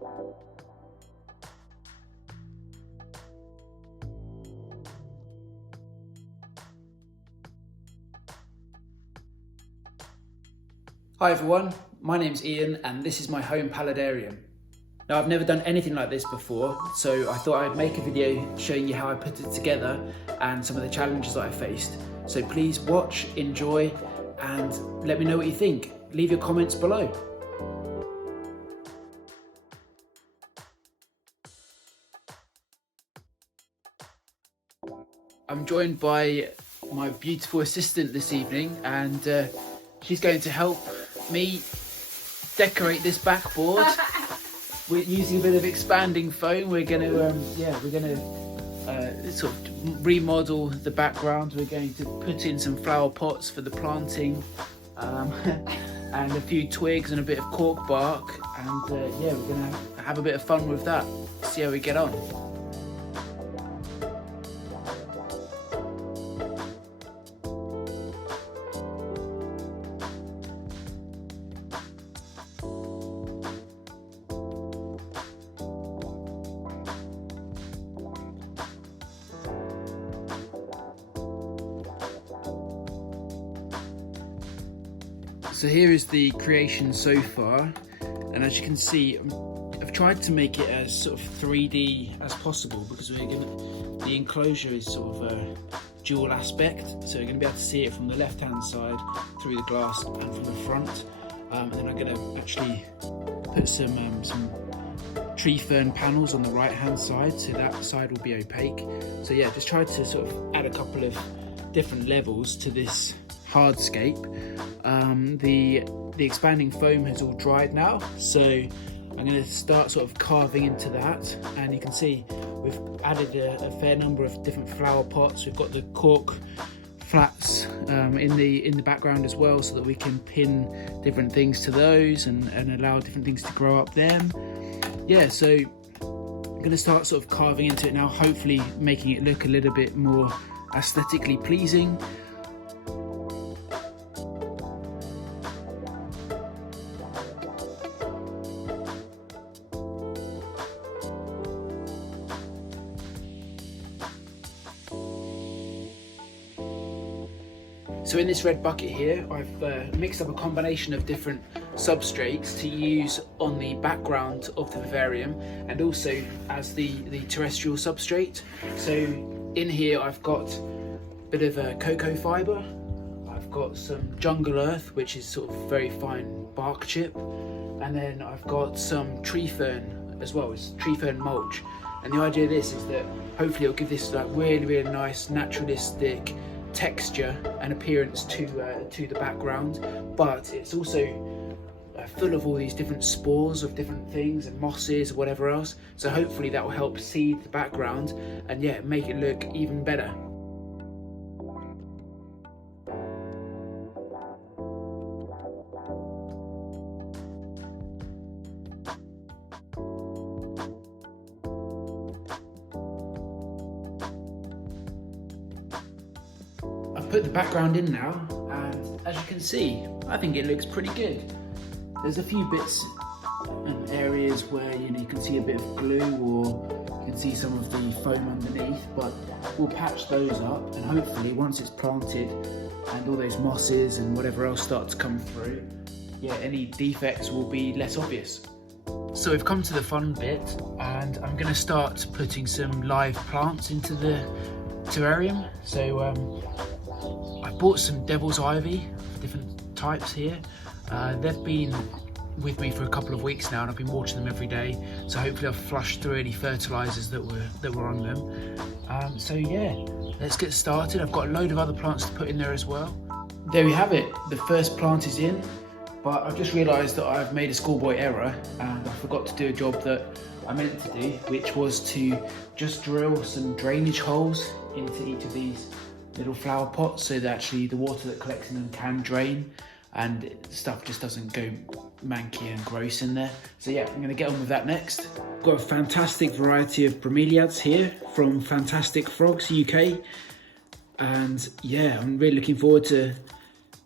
Hi everyone, my name's Ian and this is my home paludarium. Now I've never done anything like this before, so I thought I'd make a video showing you how I put it together and some of the challenges that I faced. So please watch, enjoy, and let me know what you think. Leave your comments below. I'm joined by my beautiful assistant this evening, and she's going to help me decorate this backboard. We're using a bit of expanding foam. We're going to sort of remodel the background. We're going to put in some flower pots for the planting, and a few twigs and a bit of cork bark, and yeah, we're going to have a bit of fun with that. See how we get on. So here is the creation so far, and as you can see, I've tried to make it as sort of 3D as possible because the enclosure is sort of a dual aspect, so you're going to be able to see it from the left hand side through the glass and from the front. And then I'm going to actually put some tree fern panels on the right hand side, so that side will be opaque. So yeah, just tried to sort of add a couple of different levels to this hardscape. The expanding foam has all dried now, so I'm going to start sort of carving into that, and you can see we've added a fair number of different flower pots. We've got the cork flats in the background as well, so that we can pin different things to those and allow different things to grow up them. Yeah, so I'm going to start sort of carving into it now, hopefully making it look a little bit more aesthetically pleasing. So in this red bucket here, I've mixed up a combination of different substrates to use on the background of the vivarium and also as the terrestrial substrate. So in here I've got a bit of a cocoa fibre, I've got some jungle earth, which is sort of very fine bark chip, and then I've got some tree fern as well. It's tree fern mulch. And the idea of this is that hopefully it'll give this like really nice naturalistic texture and appearance to the background, but it's also full of all these different spores of different things and mosses or whatever else, so hopefully that will help seed the background and yeah, make it look even better. I've put the background in now, and as you can see, I think it looks pretty good. There's a few bits and areas where you can see a bit of glue, or you can see some of the foam underneath, but we'll patch those up, and hopefully once it's planted and all those mosses and whatever else start to come through, yeah, any defects will be less obvious. So we've come to the fun bit, and I'm going to start putting some live plants into the terrarium. So I bought some devil's ivy, different types here. They've been with me for a couple of weeks now, and I've been watering them every day. So hopefully I've flushed through any fertilizers that were on them. So yeah, let's get started. I've got a load of other plants to put in there as well. There we have it. The first plant is in, but I've just realized that I've made a schoolboy error and I forgot to do a job that I meant to do, which was to just drill some drainage holes into each of these little flower pots so that actually the water that collects in them can drain and stuff just doesn't go manky and gross in there. So yeah, I'm going to get on with that next. Got a fantastic variety of bromeliads here from Fantastic Frogs UK, and yeah, I'm really looking forward to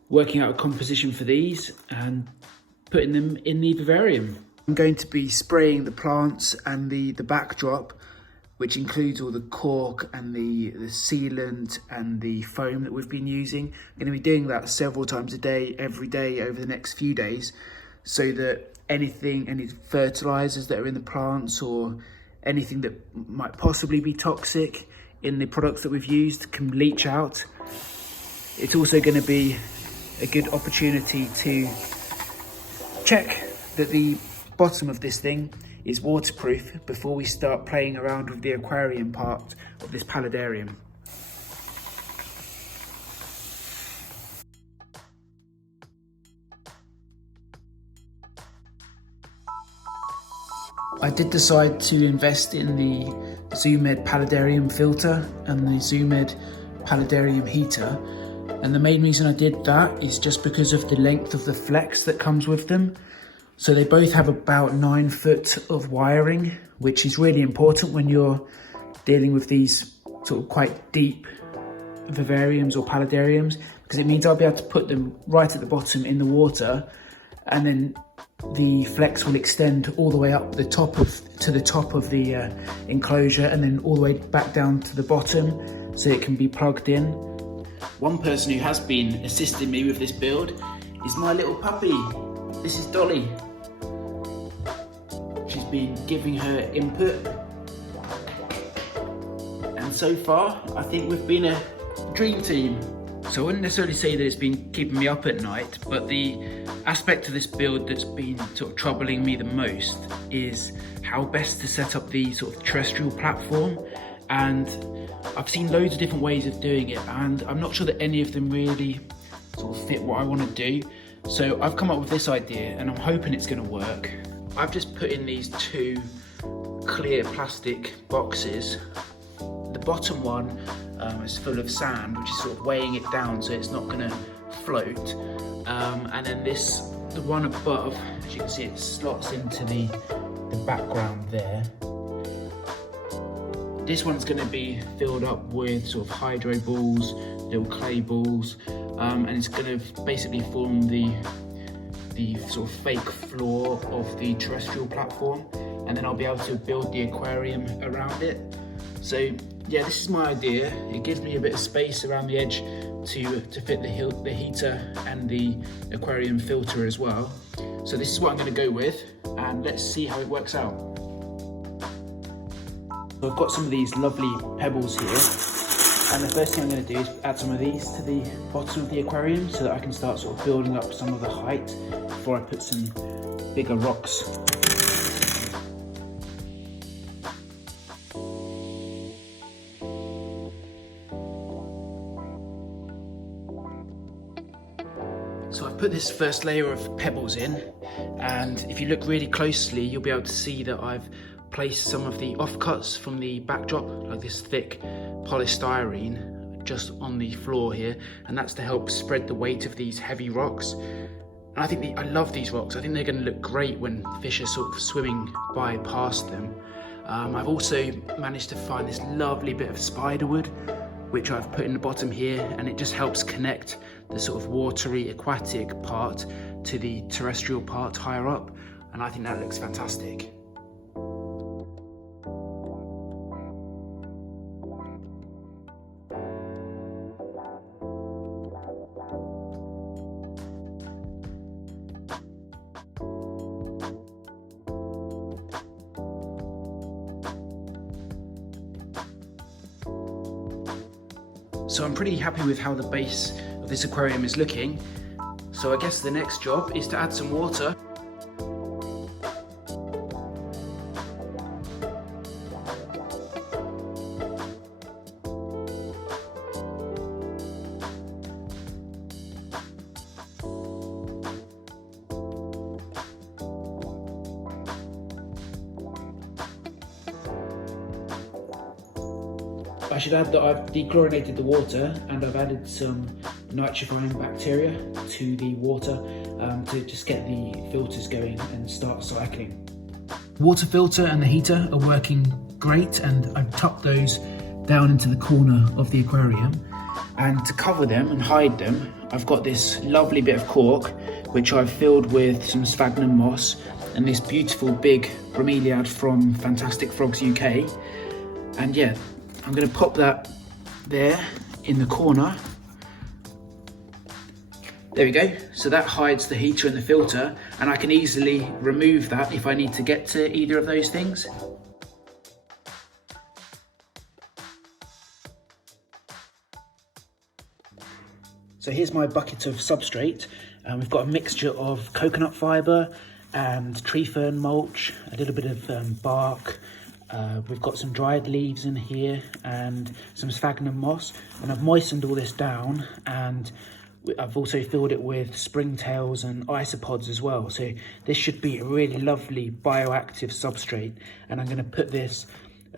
working out a composition for these and putting them in the vivarium. I'm going to be spraying the plants and the backdrop, which includes all the cork and the sealant and the foam that we've been using. I'm going to be doing that several times a day, every day over the next few days, so that any fertilizers that are in the plants or anything that might possibly be toxic in the products that we've used can leach out. It's also going to be a good opportunity to check that the bottom of this thing is waterproof before we start playing around with the aquarium part of this paludarium. I did decide to invest in the ZooMed paludarium filter and the ZooMed paludarium heater, and the main reason I did that is just because of the length of the flex that comes with them. So they both have about 9 foot of wiring, which is really important when you're dealing with these sort of quite deep vivariums or paludariums, because it means I'll be able to put them right at the bottom in the water, and then the flex will extend all the way up to the top of the enclosure, and then all the way back down to the bottom, so it can be plugged in. One person who has been assisting me with this build is my little puppy. This is Dolly. She's been giving her input, and so far I think we've been a dream team. So I wouldn't necessarily say that it's been keeping me up at night, but the aspect of this build that's been sort of troubling me the most is how best to set up the sort of terrestrial platform. And I've seen loads of different ways of doing it, and I'm not sure that any of them really sort of fit what I want to do. So I've come up with this idea, and I'm hoping it's going to work. I've just put in these 2 clear plastic boxes. The bottom one is full of sand, which is sort of weighing it down so it's not going to float. And then the one above, as you can see, it slots into the background there. This one's going to be filled up with sort of hydro balls, little clay balls, and it's going to basically form the sort of fake floor of the terrestrial platform, and then I'll be able to build the aquarium around it. So yeah, this is my idea. It gives me a bit of space around the edge to fit the heater and the aquarium filter as well. So this is what I'm going to go with, and let's see how it works out. So I've got some of these lovely pebbles here, and the first thing I'm going to do is add some of these to the bottom of the aquarium so that I can start sort of building up some of the height before I put some bigger rocks. So I've put this first layer of pebbles in, and if you look really closely you'll be able to see that I've placed some of the offcuts from the backdrop, like this thick polystyrene, just on the floor here, and that's to help spread the weight of these heavy rocks. And I think I love these rocks. I think they're going to look great when fish are sort of swimming by past them. I've also managed to find this lovely bit of spiderwood, which I've put in the bottom here, and it just helps connect the sort of watery aquatic part to the terrestrial part higher up, and I think that looks fantastic. So I'm pretty happy with how the base of this aquarium is looking. So I guess the next job is to add some water. I should add that I've dechlorinated the water and I've added some nitrifying bacteria to the water to just get the filters going and start cycling. Water filter and the heater are working great, and I've tucked those down into the corner of the aquarium. And to cover them and hide them, I've got this lovely bit of cork which I've filled with some sphagnum moss and this beautiful big bromeliad from Fantastic Frogs UK. And yeah, I'm going to pop that there in the corner. There we go. So that hides the heater and the filter, and I can easily remove that if I need to get to either of those things. So here's my bucket of substrate. We've got a mixture of coconut fibre and tree fern mulch, a little bit of bark. We've got some dried leaves in here and some sphagnum moss. And I've moistened all this down, and I've also filled it with springtails and isopods as well. So this should be a really lovely bioactive substrate. And I'm going to put this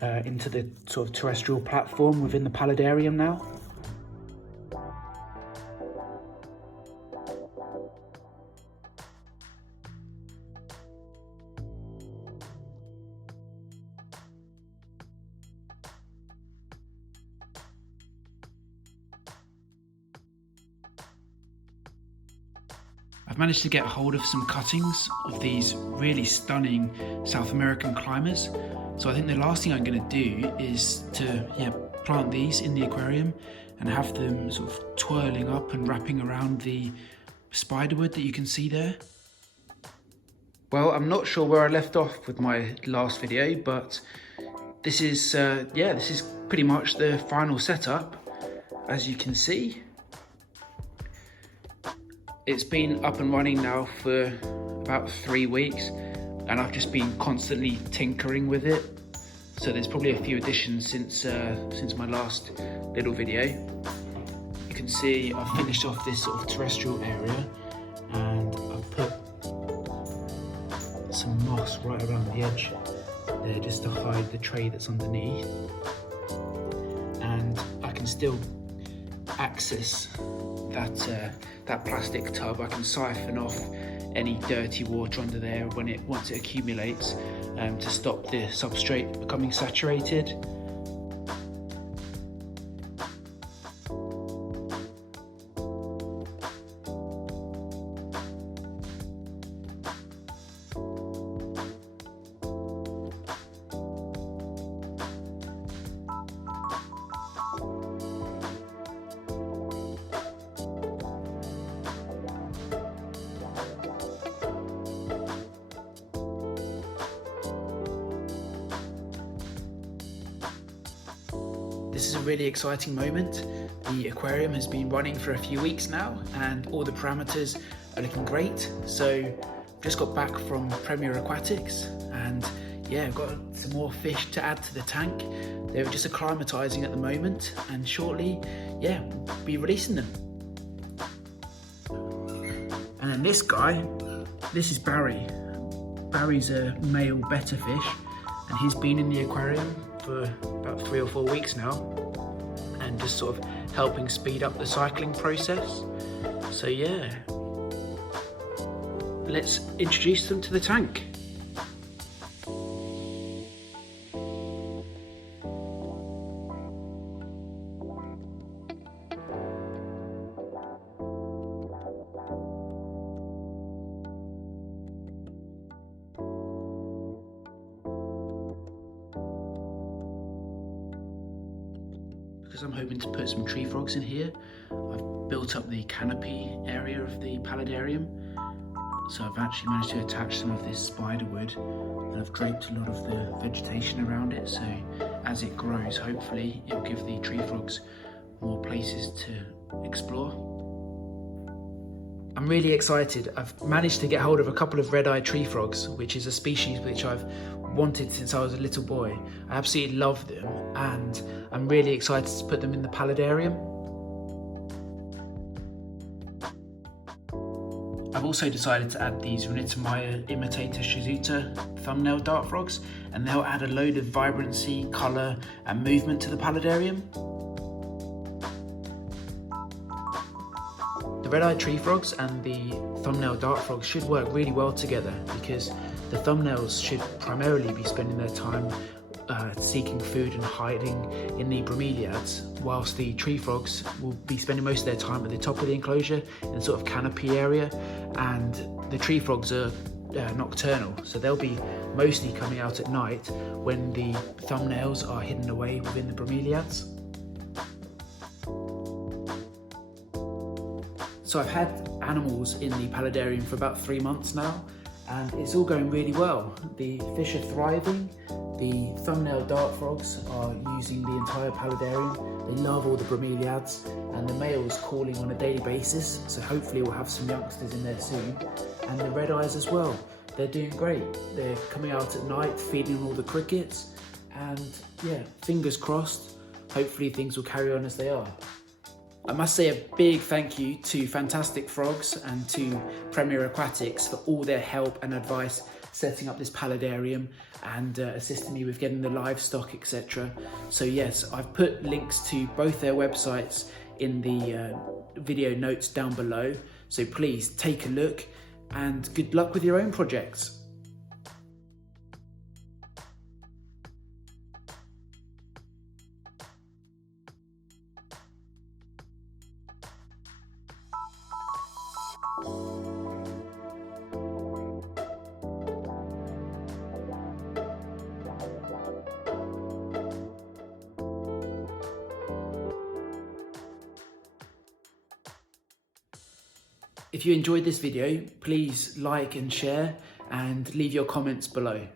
into the sort of terrestrial platform within the paludarium now. I've managed to get hold of some cuttings of these really stunning South American climbers. So I think the last thing I'm going to do is to plant these in the aquarium and have them sort of twirling up and wrapping around the spiderwood that you can see there. Well, I'm not sure where I left off with my last video, but this is this is pretty much the final setup. As you can see, it's been up and running now for about 3 weeks, and I've just been constantly tinkering with it. So there's probably a few additions since my last little video. You can see I've finished off this sort of terrestrial area, and I've put some moss right around the edge there just to hide the tray that's underneath. And I can still access that plastic tub. I can siphon off any dirty water under there once it accumulates, to stop the substrate becoming saturated. This is a really exciting moment. The aquarium has been running for a few weeks now, and all the parameters are looking great. So I've just got back from Premier Aquatics, and yeah, I've got some more fish to add to the tank. They're just acclimatizing at the moment, and shortly, yeah, we'll be releasing them. And then this guy, this is Barry. Barry's a male betta fish, and he's been in the aquarium for about 3 or 4 weeks now, and just sort of helping speed up the cycling process. So yeah, let's introduce them to the tank. Because I'm hoping to put some tree frogs in here, I've built up the canopy area of the paludarium. So I've actually managed to attach some of this spiderwood, and I've draped a lot of the vegetation around it, so as it grows, hopefully it'll give the tree frogs more places to explore. I'm really excited. I've managed to get hold of a couple of red-eyed tree frogs, which is a species which I've wanted since I was a little boy. I absolutely love them, and I'm really excited to put them in the paludarium. I've also decided to add these Renitomia imitator Shizuta thumbnail dart frogs, and they'll add a load of vibrancy, colour and movement to the paludarium. The red-eyed tree frogs and the thumbnail dart frogs should work really well together, because the thumbnails should primarily be spending their time seeking food and hiding in the bromeliads, whilst the tree frogs will be spending most of their time at the top of the enclosure in sort of canopy area. And the tree frogs are nocturnal, so they'll be mostly coming out at night when the thumbnails are hidden away within the bromeliads. So I've had animals in the paludarium for about 3 months now, and it's all going really well. The fish are thriving, the thumbnail dart frogs are using the entire paludarium, they love all the bromeliads, and the male's calling on a daily basis, so hopefully we'll have some youngsters in there soon. And the red eyes as well, they're doing great. They're coming out at night, feeding all the crickets, and yeah, fingers crossed, hopefully things will carry on as they are. I must say a big thank you to Fantastic Frogs and to Premier Aquatics for all their help and advice setting up this paludarium and assisting me with getting the livestock, etc. So yes, I've put links to both their websites in the video notes down below, so please take a look and good luck with your own projects. If you enjoyed this video, please like and share and leave your comments below.